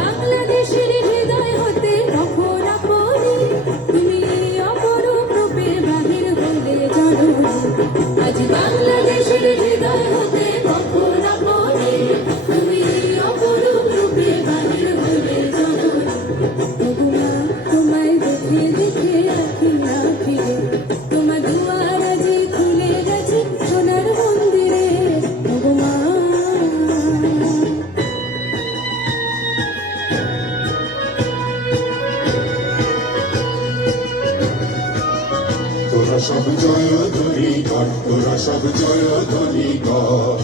বাংলাদেশের হৃদয় হতে কখন আপনি তুমি অপরূপ রূপে বাহির হলে জননী। আজ বাংলাদেশের হৃদয় হতে কখন আপনি তুমি অপরূপ রূপে বাহির হলে জননী। ভগবান তোমায় দেখে দেখে আঁখি না ফিরে তোমার দুয়ার আজ খুলে গেছে সোনার মন্দিরে। ভগবান তোরা সব জয়ধ্বনি কর, তোরা সব জয়ধ্বনি কর।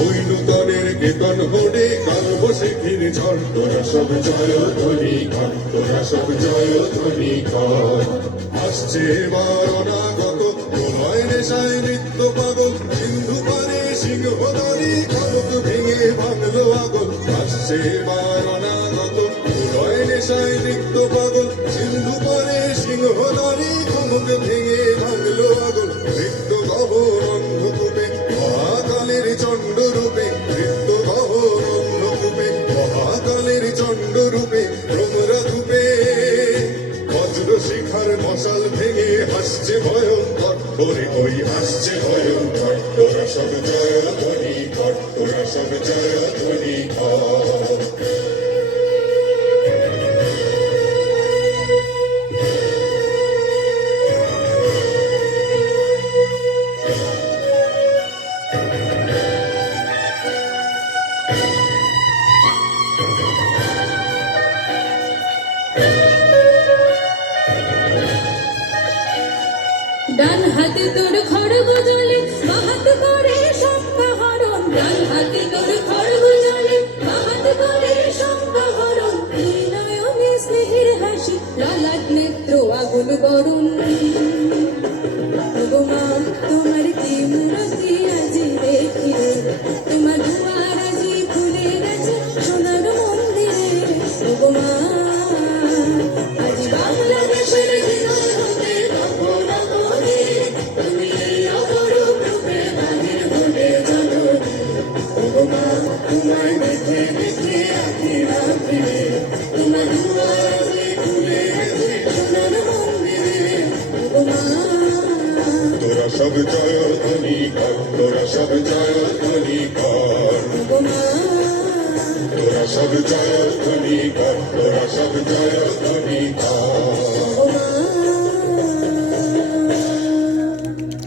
ওই নূতনের কেতন হোড়ে কালব শেখের ঝড়। তোরা সব জয়ধ্বনি কর, তোরা সব জয়ধ্বনি কর। আসছে এবার অনাগত প্রলয় নেশায় নৃত্য পাগল। সিন্ধু পারে সিংহদারি খনক ভেঙে ভাঙলো আগল। আসছে এবার অনাগত প্রলয় নেশায় নৃত্য পাগল। সিন্ধু পারে সিংহদারি খনক ভেঙে ভাঙলো আগল। নৃত্য গহর অন্ধকূপে মহাকালের চণ্ড রূপে। নৃত্য গহর অন্ধকূপে মহাকালের চণ্ড রূপে। ভ্রমরা ধূপে বজ্র শিখার মশাল ভেঙে হাসছে ভয়ঙ্কর। ওরে ওই হাসছে ভয়ঙ্কর। তোরা সব জয়ধ্বনি কর, তোরা সব জয়ধ্বনি কর। ডান হাতে তোর খড়গ জলে বাহাত করে সম্পাহরণ। ডান হাতে তোর খড়গ জলে বাহাত করে সম্পাহরণ। দুই নয়নে স্নেহের হাসি ললাট নেত্র আগুন বরণ। ভগবান তোমার কি মূরতি আজি দেখি রে তোমার দুয়ার আজি খুলে গেছে সোনার মন্দিরে। ভগবান আজ বাংলাদেশের হৃদয় হতে কখন আপনি তুমি অপরূপ রূপে বাহির হলে জননী। ভগবান তোমায় দেখে দেখে আঁখি না ফিরে তোমার দুয়ার আজি খুলে গেছে সোনার মন্দিরে। ভগবান তোরা সব জয়ধ্বনি কর, তোরা সব জয়ধ্বনি কর। তোরা সব জয়ধ্বনি কর, তোরা সব